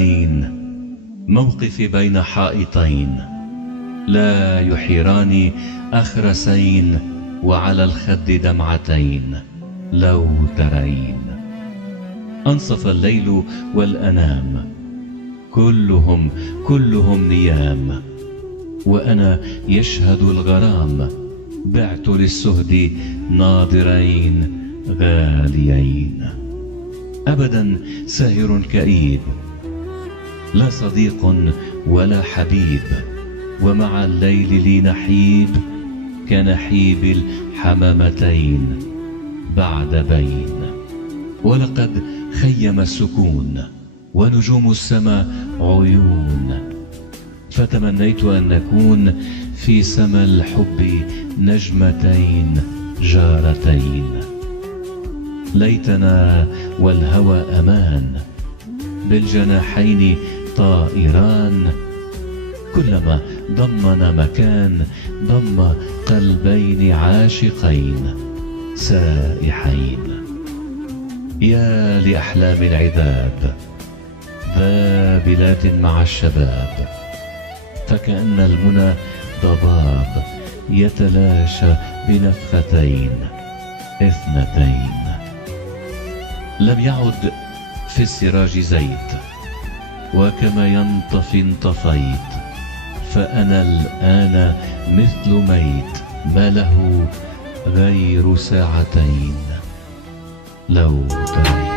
عين، موقفي بين حائطين، لا يحيران أخرسين، وعلى الخد دمعتين لو ترين. أنصف الليل والأنام، كلهم نيام، وأنا يشهد الغرام، بعت للسهد ناظرين غاليين. أبدا ساهر كئيب، لا صديق ولا حبيب، ومع الليل لي نحيب كنحيب الحمامتين بعد بين. ولقد خيم السكون ونجوم السماء عيون، فتمنيت أن نكون في سما الحب نجمتين جارتين. ليتنا والهوى أمان، بالجناحين طائران، كلما ضمن مكان ضم قلبين عاشقين سائحين. يا لأحلام العذاب ذابلات مع الشباب، فكأن المنى ضباب يتلاشى بنفختين اثنتين. لم يعد في السراج زيت، وكما ينطفي انطفيت، فأنا الآن مثل ميت ما له غير ساعتين لو تريت.